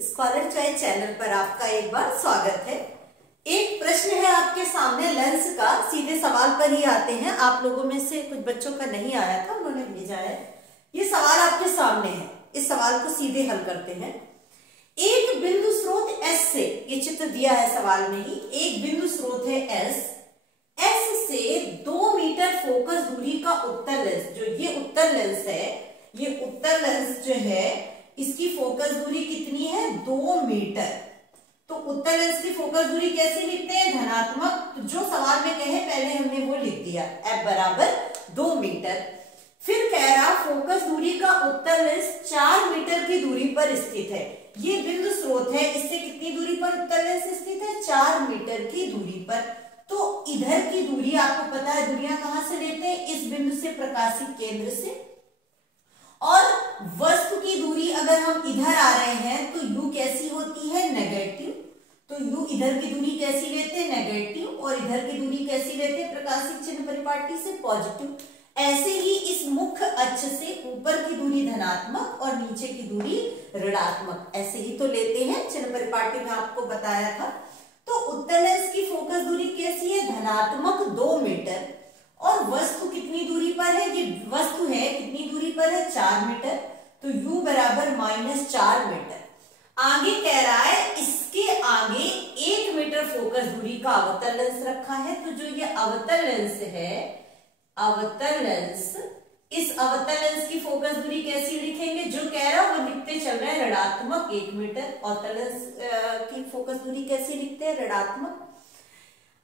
Scholar choice channel पर आपका एक बार स्वागत है। एक प्रश्न है आपके सामने लेंस का, सीधे सवाल पर ही आते हैं। आप लोगों में से कुछ बच्चों का नहीं आया था, उन्होंने भेजा है। ये सवाल आपके सामने है, इस सवाल को सीधे हल करते हैं। एक बिंदु स्रोत S से, ये चित्र दिया है सवाल में ही, एक बिंदु स्रोत है S से 2 मीटर फोकस दूरी का उत्तल लेंस, जो ये उत्तल लेंस है, ये उत्तल लेंस जो है इसकी फोकस दूरी कितनी है? 2 मीटर। तो उत्तल लेंस की फोकस दूरी कैसे लिखते हैं? धनात्मक। तो जो सवाल में कहे पहले हमने वो लिख दिया, F बराबर 2 मीटर। फिर कह रहा फोकस दूरी का उत्तल लेंस 4 मीटर की दूरी पर स्थित है। ये बिंदु स्रोत है, इससे कितनी दूरी पर उत्तल लेंस स्थित है? 4 मीटर की दूरी पर। तो इधर की दूरी आपको पता है, दूरियां कहां से लेते हैं? इस बिंदु से, प्रकाशिक केंद्र से। और वस्तु की दूरी अगर हम इधर आ रहे हैं तो u कैसी होती है? नेगेटिव। तो u इधर की दूरी कैसी लेते हैं? नेगेटिव। और इधर की दूरी कैसी लेते हैं? प्रकाशिक चिन्ह परिपाटी से, पॉजिटिव। ऐसे ही इस मुख्य अक्ष से ऊपर की दूरी धनात्मक और नीचे की दूरी ऋणात्मक, ऐसे ही तो लेते हैं। चिन्ह परिपाटी में आपको बताया था। तो उत्तल लेंस की फोकस दूरी कैसी है? धनात्मक 2 मीटर। और वस्तु कितनी दूरी पर है? ये वस्तु है कितनी दूरी पर है? 4 मीटर। तो u बराबर -4 मीटर। आगे कह रहा है इसके आगे 1 मीटर फोकस दूरी का अवतल लेंस रखा है। तो जो ये अवतल लेंस है, अवतल लेंस, इस अवतल लेंस की फोकस दूरी कैसी लिखेंगे? जो कह रहा है वो लिखते चल रहे हैं ऋणात्मक 1 मीटर। अवतल लेंस की फोकस दूरी कैसी लिखते हैं? ऋणात्मक।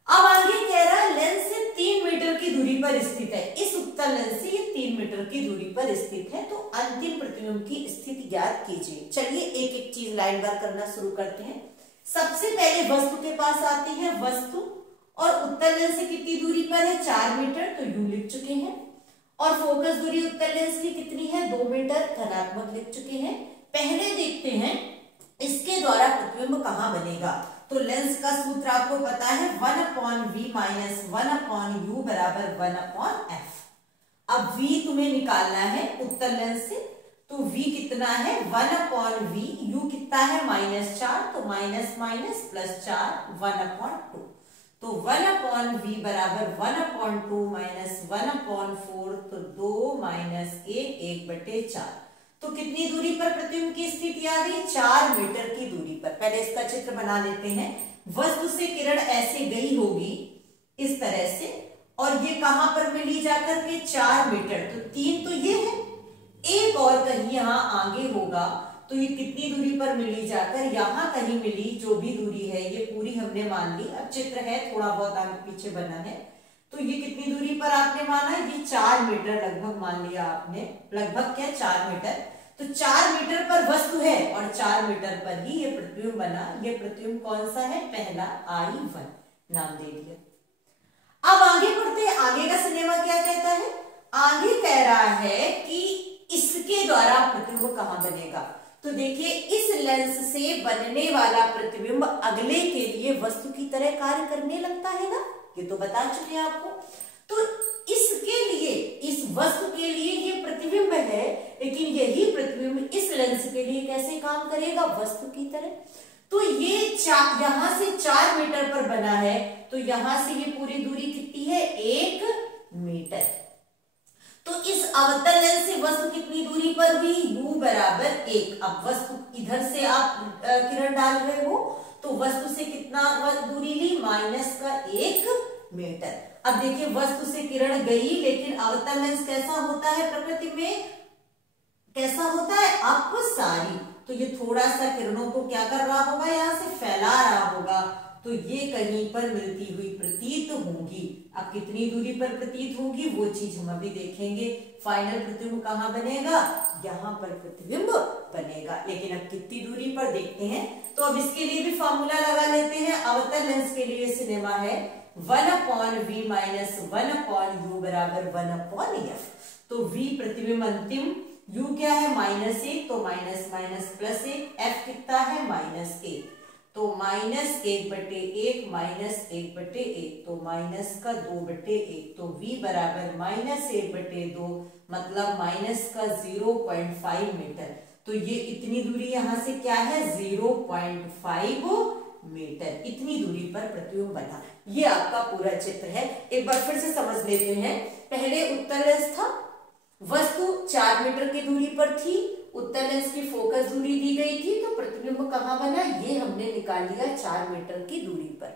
अब आगे कह रहा है लेंस से 3 मीटर की दूरी पर स्थित है। इस उत्तल लेंस से ये 3 मीटर की दूरी पर स्थित है। तो अंतिम प्रतिबिंब की स्थिति ज्ञात कीजिए। चलिए एक एक चीज लाइन बार करना शुरू करते हैं। सबसे पहले वस्तु के पास आते हैं। वस्तु और उत्तल लेंस से कितनी दूरी पर है? 4 मीटर। तो u लिख चुके हैं। और फोकस दूरी उत्तल लेंस की कितनी है? 2 मीटर, धनात्मक लिख चुके हैं। पहले देखते हैं इसके द्वारा प्रतिबिंब कहां बनेगा। तो लेंस का सूत्र आपको पता है, 1/v माइनस 1/u बराबर 1/f। अब v तुम्हें निकालना है उत्तल लेंस से। तो v कितना है? 1/v। u कितना है? -4। तो माइनस माइनस +4, 1/2। तो 1/v बराबर 1/2 माइनस 1/4। तो 2 माइनस 1/4। तो कितनी दूरी पर प्रतिबिंब की स्थिति आ गई? 4 मीटर की दूरी पर। पहले इसका चित्र बना लेते हैं। वस्तु से किरण ऐसे गई होगी इस तरह से, और ये कहां पर मिली जाकर के? 4 मीटर। तो 3 तो ये है, एक और कहीं यहां आगे होगा। तो ये कितनी दूरी पर मिली जाकर? यहां कहीं मिली। जो भी दूरी है ये पूरी हमने मान ली। अब चित्र है थोड़ा बहुत आगे पीछे बना है। तो ये कितनी दूरी पर आपने माना? ये 4 मीटर लगभग मान लिया आपने। लगभग क्या? 4 मीटर। तो 4 मीटर पर वस्तु है और 4 मीटर पर ही ये प्रतिबिंब बना। ये प्रतिबिंब कौन सा है? पहला, I1 नाम दे दिया। अब आगे बढ़ते हैं। आगे का सिनेमा क्या कहता है? आगे कह रहा है कि इसके द्वारा प्रतिबिंब कहां बनेगा। तो देखिए इस लेंस से बनने वाला प्रतिबिंब अगले के लिए वस्तु की तरह कार्य करने लगता है ना, ये तो बता चुके हैं आपको। तो इसके लिए, इस वस्तु के लिए ये प्रतिबिंब है, लेकिन यही प्रतिबिंब इस लेंस के लिए कैसे काम करेगा? वस्तु की तरह। तो ये यहां से 4 मीटर पर बना है। तो यहां से ये पूरी दूरी कितनी है? 1 मीटर। तो इस अवतल लेंस से वस्तु कितनी दूरी पर हुई? u बराबर 1। अब वस्तु इधर से आप किरण डाल रहे हो, तो वस्तु से कितना दूरी ली? -1 मीटर। अब देखिए वस्तु से किरण गई, लेकिन अवतल लेंस कैसा होता है? प्रकृति में कैसा होता है? अपसारी। तो ये थोड़ा सा किरणों को क्या कर रहा होगा? यहां से फैला रहा होगा। तो ये कहीं पर मिलती हुई प्रतीत होगी। अब कितनी दूरी पर प्रतीत होगी वो चीज हम अभी देखेंगे। फाइनल प्रतिबिंब कहां बनेगा? यहां पर प्रतिबिंब बनेगा। लेकिन अब कितनी दूरी पर देखते हैं। तो अब इसके लिए भी फॉर्मूला लगा लेते हैं। अवतल लेंस के लिए सिनेमा है 1/v माइनस 1/u बराबर 1/f। तो v प्रतिबिंब अंतिम, u क्या है? -1। तो माइनस माइनस +1, f कितना है? -1। तो -1/1 -1/1। तो माइनस का 2/1। तो v बराबर -1/2, मतलब माइनस का 0.5 मीटर। तो ये इतनी दूरी यहां से क्या है 0.5 मीटर, इतनी दूरी पर प्रतिबिंब बना। ये आपका पूरा चित्र है। एक बार फिर से समझ लेते हैं। पहले उत्तल लेंस था, वस्तु 4 मीटर की दूरी पर थी, उत्तल लेंस की फोकस दूरी दी गई थी, तो प्रतिबिंब कहाँ बना ये हमने निकाल लिया 4 मीटर की दूरी पर।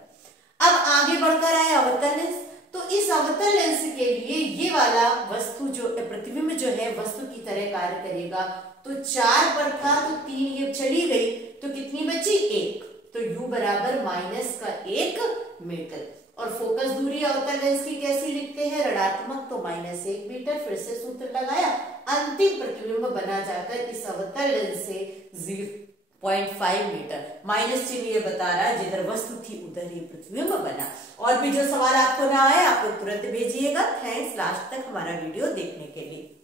अब आगे बढ़कर आए अवतल लेंस। तो इस अवतल लेंस के लिए ये वाला वस्तु जो प्रतिबिंब जो है वस्तु की तरह कार्य करेगा। तो 4 पर था तो 3 ये चली गई, तो कितनी बची 1, तो u बराबर -1 मीटर। और फोकस दूरी अवतल लेंस की कैसी लिखते हैं ऋणात्मक, तो -1 मीटर। फिर से सूत्र लगाया, अंतिम प्रतिबिंब बना जाकर इस अवतल लेंस से 0.5 मीटर। माइनस चिन्ह ये बता रहा है जिधर वस्तु थी उधर ये प्रतिबिंब बना। और भी जो सवाल आपको ना आए आप लोग तुरंत भेजिएगा। थैंक्स लास्ट तक हमारा वीडियो देखने के लिए।